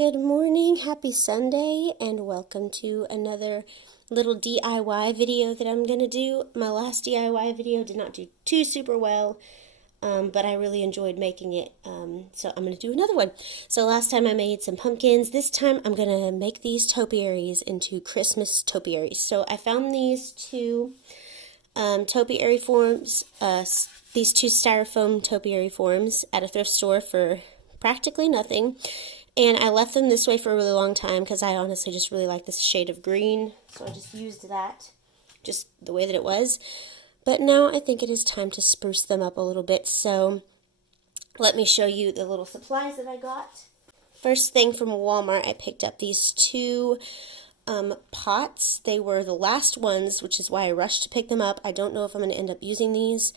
Good morning, happy Sunday, and welcome to another little DIY video that I'm going to do. My last DIY video did not do too super well, but I really enjoyed making it, so I'm going to do another one. So last time I made some pumpkins. This time I'm going to make these topiaries into Christmas topiaries. So I found these two topiary forms, these two styrofoam topiary forms at a thrift store for practically nothing. And I left them this way for a really long time because I honestly just really like this shade of green. So I just used that just the way that it was. But now I think it is time to spruce them up a little bit. So let me show you the little supplies that I got. First thing from Walmart, I picked up these two pots. They were the last ones, which is why I rushed to pick them up. I don't know if I'm going to end up using these,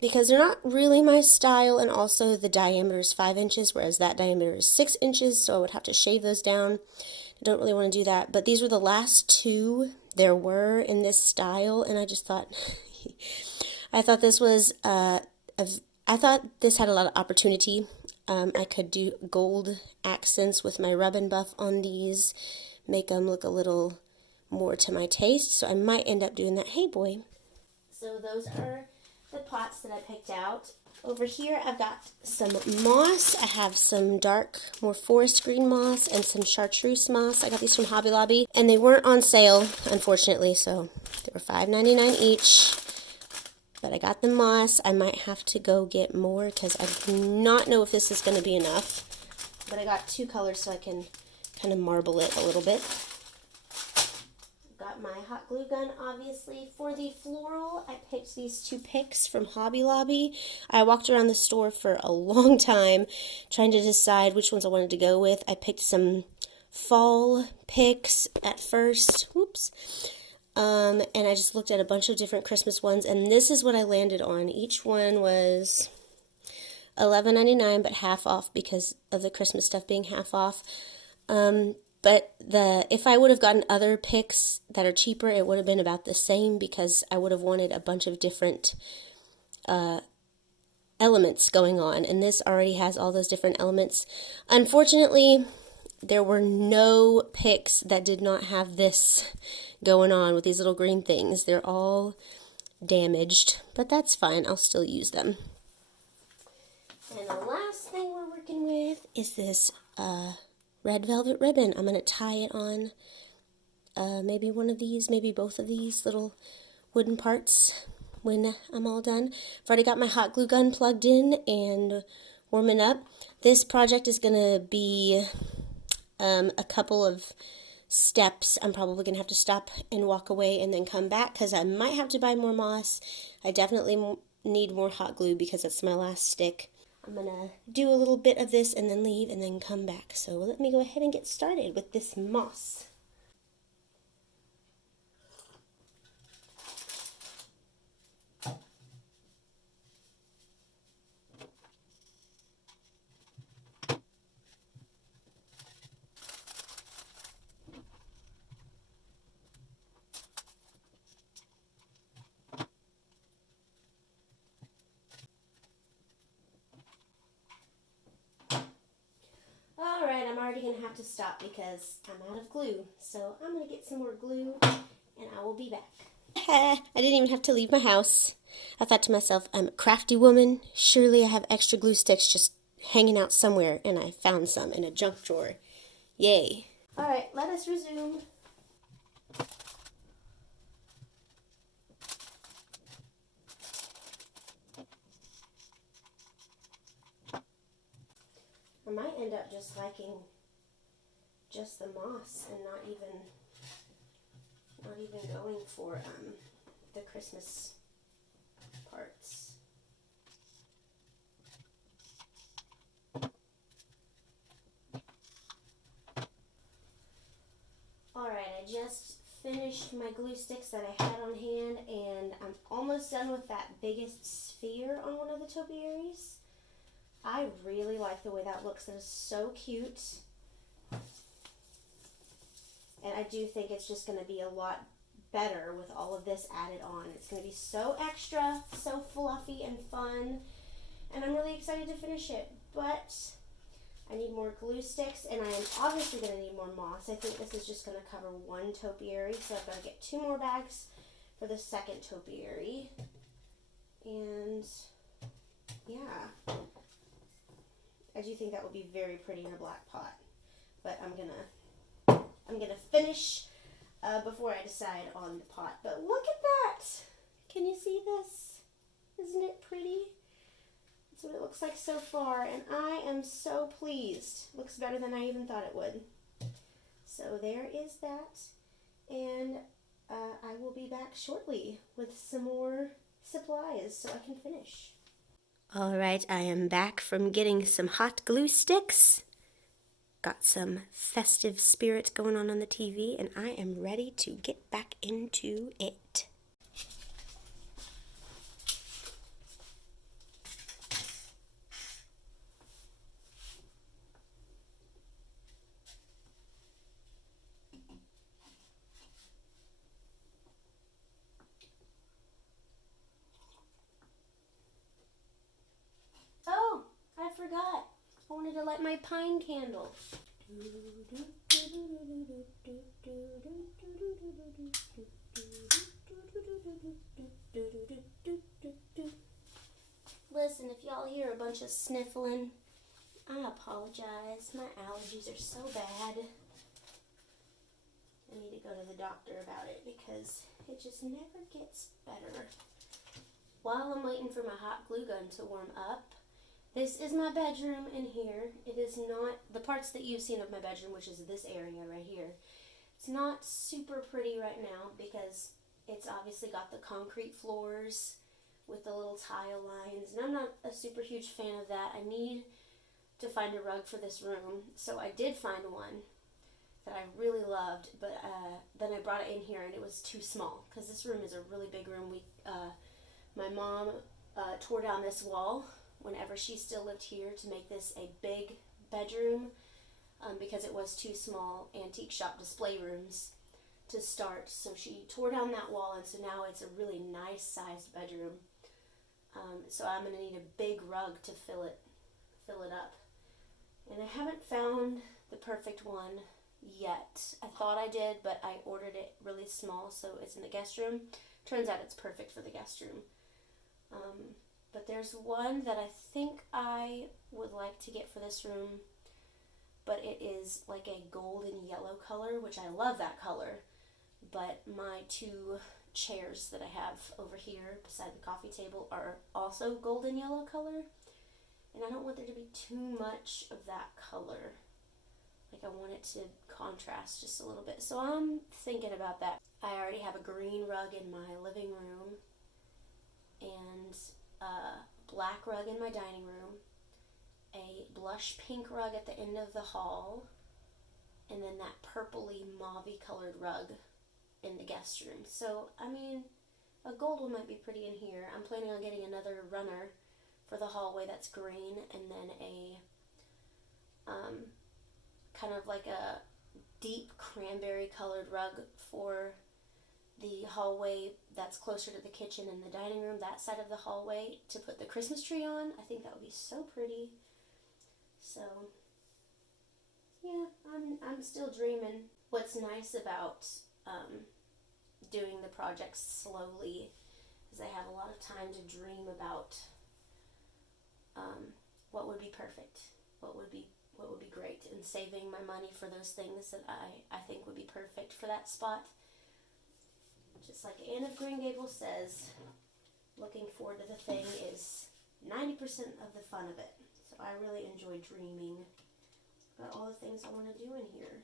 because they're not really my style, and also the diameter is 5 inches, whereas that diameter is 6 inches, so I would have to shave those down. I don't really want to do that, but these were the last two there were in this style, and I just thought, I thought this was, I thought this had a lot of opportunity. I could do gold accents with my rub and buff on these, make them look a little more to my taste, so I might end up doing that. Hey, boy. So those are the pots that I picked out. Over here I've got some moss. I have some dark, more forest green moss and some chartreuse moss. I got these from Hobby Lobby, and they weren't on sale, unfortunately, so they were $5.99 each. But I got the moss. I might have to go get more because I do not know if this is going to be enough. But I got two colors so I can kind of marble it a little bit. Got my hot glue gun, obviously. For the floral, I picked these two picks from Hobby Lobby. I walked around the store for a long time trying to decide which ones I wanted to go with. I picked some fall picks at first. Whoops. And I just looked at a bunch of different Christmas ones, and this is what I landed on. Each one was $11.99, but half off because of the Christmas stuff being half off. But if I would have gotten other picks that are cheaper, it would have been about the same because I would have wanted a bunch of different elements going on. And this already has all those different elements. Unfortunately, there were no picks that did not have this going on with these little green things. They're all damaged, but that's fine. I'll still use them. And the last thing we're working with is this red velvet ribbon. I'm going to tie it on maybe one of these, maybe both of these little wooden parts when I'm all done. I've already got my hot glue gun plugged in and warming up. This project is going to be a couple of steps. I'm probably going to have to stop and walk away and then come back because I might have to buy more moss. I definitely need more hot glue because it's my last stick. I'm going to do a little bit of this and then leave and then come back. So let me go ahead and get started with this moss. Alright, I'm already going to have to stop because I'm out of glue. So I'm going to get some more glue and I will be back. I didn't even have to leave my house. I thought to myself, I'm a crafty woman. Surely I have extra glue sticks just hanging out somewhere, and I found some in a junk drawer. Yay. Alright, let us resume. I might end up just liking just the moss and not even going for the Christmas parts. Alright, I just finished my glue sticks that I had on hand, and I'm almost done with that biggest sphere on one of the topiaries. I really like the way that looks. That is so cute. And I do think it's just going to be a lot better with all of this added on. It's going to be so extra, so fluffy and fun. And I'm really excited to finish it. But I need more glue sticks, and I am obviously going to need more moss. I think this is just going to cover one topiary, so I've got to get 2 more bags for the second topiary. And yeah, I do think that would be very pretty in a black pot, but I'm gonna finish before I decide on the pot. But look at that! Can you see this? Isn't it pretty? That's what it looks like so far, and I am so pleased. Looks better than I even thought it would. So there is that, and I will be back shortly with some more supplies so I can finish. All right, I am back from getting some hot glue sticks. Got some festive spirit going on the TV, and I am ready to get back into it. Oh, I forgot. I wanted to light my pine candle. Listen, if y'all hear a bunch of sniffling, I apologize. My allergies are so bad. I need to go to the doctor about it because it just never gets better. While I'm waiting for my hot glue gun to warm up, this is my bedroom in here. It is not the parts that you've seen of my bedroom, which is this area right here. It's not super pretty right now because it's obviously got the concrete floors with the little tile lines, and I'm not a super huge fan of that. I need to find a rug for this room, so I did find one that I really loved, but then I brought it in here and it was too small because this room is a really big room. My mom tore down this wall whenever she still lived here to make this a big bedroom because it was too small antique shop display rooms to start. So she tore down that wall, and so now it's a really nice sized bedroom. So I'm going to need a big rug to fill it up. And I haven't found the perfect one yet. I thought I did, but I ordered it really small, so it's in the guest room. Turns out it's perfect for the guest room. But there's one that I think I would like to get for this room, but it is like a golden yellow color, which I love that color, but my 2 chairs that I have over here beside the coffee table are also golden yellow color, and I don't want there to be too much of that color. Like, I want it to contrast just a little bit, so I'm thinking about that. I already have a green rug in my living room, and a black rug in my dining room, a blush pink rug at the end of the hall, and then that purpley mauvey colored rug in the guest room. So, I mean, a gold one might be pretty in here. I'm planning on getting another runner for the hallway that's green, and then a kind of like a deep cranberry colored rug for the hallway that's closer to the kitchen and the dining room, that side of the hallway, to put the Christmas tree on. I think that would be so pretty. So, yeah, I'm still dreaming. What's nice about doing the projects slowly is I have a lot of time to dream about what would be perfect, what would be great, and saving my money for those things that I think would be perfect for that spot. Just like Anne of Green Gables says, looking forward to the thing is 90% of the fun of it. So I really enjoy dreaming about all the things I want to do in here.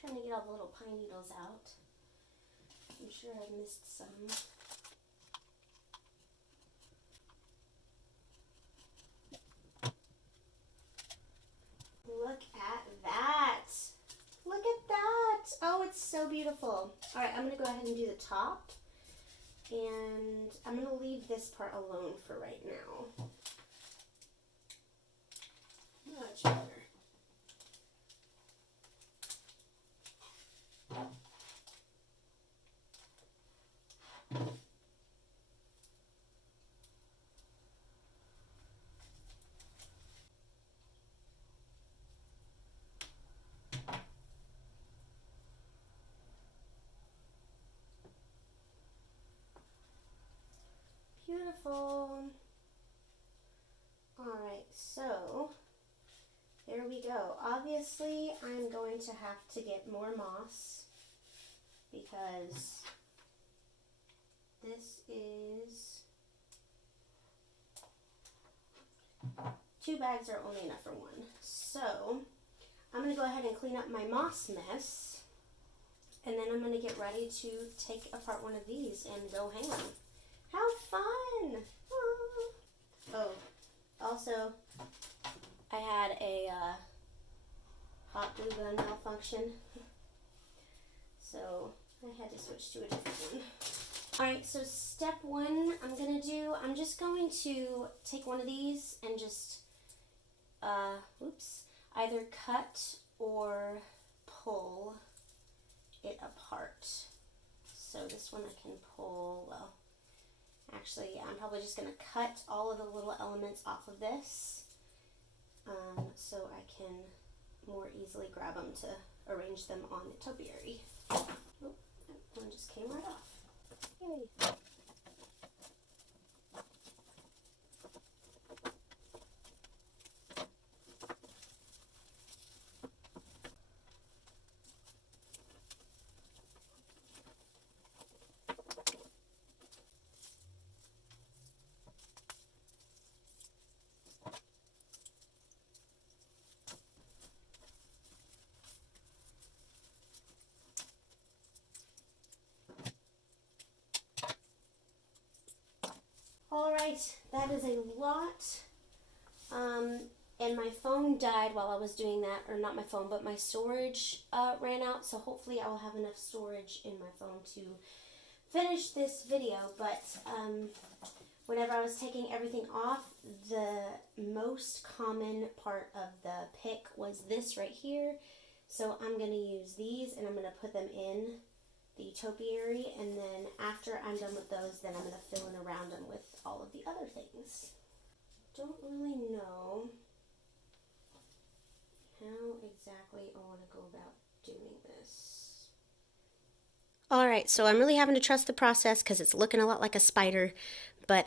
Trying to get all the little pine needles out. I'm sure I've missed some. beautiful. All right, I'm going to go ahead and do the top. And I'm going to leave this part alone for right now. Much better. Beautiful. Alright, so there we go. Obviously, I'm going to have to get more moss because this is 2 bags are only enough for one. So I'm going to go ahead and clean up my moss mess, and then I'm going to get ready to take apart one of these and go hang them. How fun! Oh, also, I had a hot glue gun malfunction, so I had to switch to a different one. Alright, so step 1 I'm just going to take one of these and just, either cut or pull it apart. So this one I can pull, well, actually, yeah, I'm probably just going to cut all of the little elements off of this so I can more easily grab them to arrange them on the topiary. Oh, that one just came right off. Yay. Alright, that is a lot, and my phone died while I was doing that, or not my phone, but my storage ran out, so hopefully I will have enough storage in my phone to finish this video. But whenever I was taking everything off, the most common part of the pick was this right here, so I'm going to use these and I'm going to put them in the topiary, and then after I'm done with those, then I'm going to fill in around them with all of the other things. Don't really know how exactly I want to go about doing this. Alright, so I'm really having to trust the process because it's looking a lot like a spider, but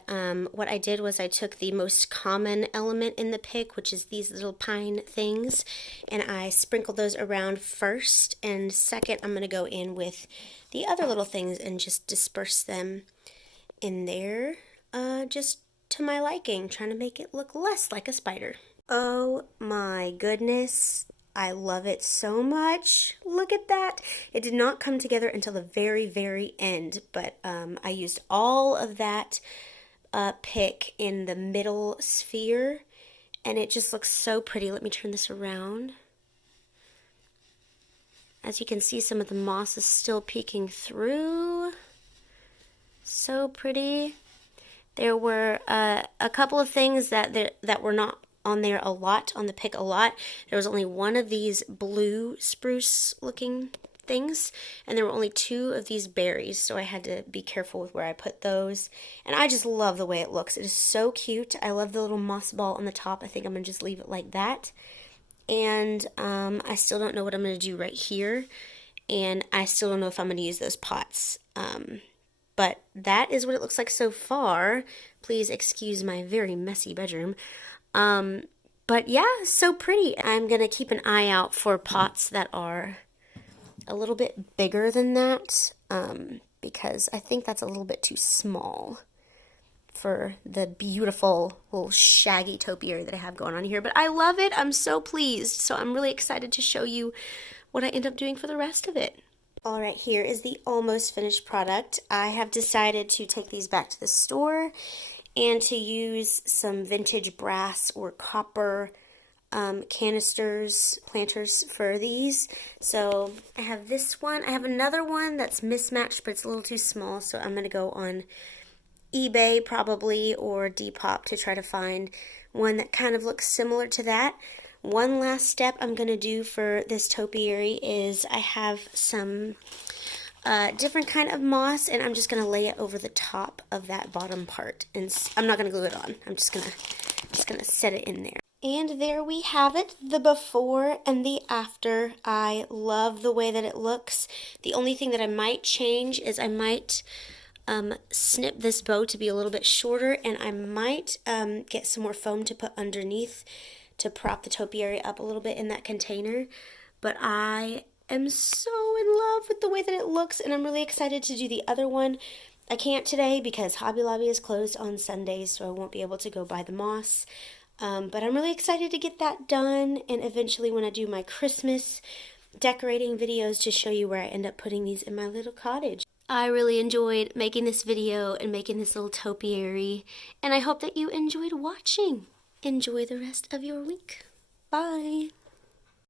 what I did was I took the most common element in the pick, which is these little pine things, and I sprinkled those around first, and second I'm going to go in with the other little things and just disperse them in there, just to my liking, trying to make it look less like a spider. Oh my goodness, I love it so much. Look at that. It did not come together until the very, very end, but I used all of that pick in the middle sphere, and it just looks so pretty. Let me turn this around. As you can see, some of the moss is still peeking through. So pretty. There were a couple of things that were not on there a lot, on the pick a lot. There was only one of these blue spruce looking things, and there were only 2 of these berries, so I had to be careful with where I put those. And I just love the way it looks. It is so cute. I love the little moss ball on the top. I think I'm going to just leave it like that. And I still don't know what I'm going to do right here, and I still don't know if I'm going to use those pots. But that is what it looks like so far. Please excuse my very messy bedroom. But yeah, so pretty. I'm going to keep an eye out for pots that are a little bit bigger than that, because I think that's a little bit too small for the beautiful little shaggy topiary that I have going on here. But I love it. I'm so pleased. So I'm really excited to show you what I end up doing for the rest of it. Alright, here is the almost finished product. I have decided to take these back to the store and to use some vintage brass or copper canisters, planters for these. So I have this one. I have another one that's mismatched, but it's a little too small, so I'm going to go on eBay probably or Depop to try to find one that kind of looks similar to that. One last step I'm going to do for this topiary is I have some different kind of moss, and I'm just going to lay it over the top of that bottom part, and I'm not going to glue it on. I'm just gonna set it in there. And there we have it, the before and the after. I love the way that it looks. The only thing that I might change is I might snip this bow to be a little bit shorter, and I might get some more foam to put underneath to prop the topiary up a little bit in that container. But I am so in love with the way that it looks, and I'm really excited to do the other one. I can't today because Hobby Lobby is closed on Sundays, so I won't be able to go buy the moss. But I'm really excited to get that done, and eventually when I do my Christmas decorating videos to show you where I end up putting these in my little cottage. I really enjoyed making this video and making this little topiary, and I hope that you enjoyed watching. Enjoy the rest of your week. Bye!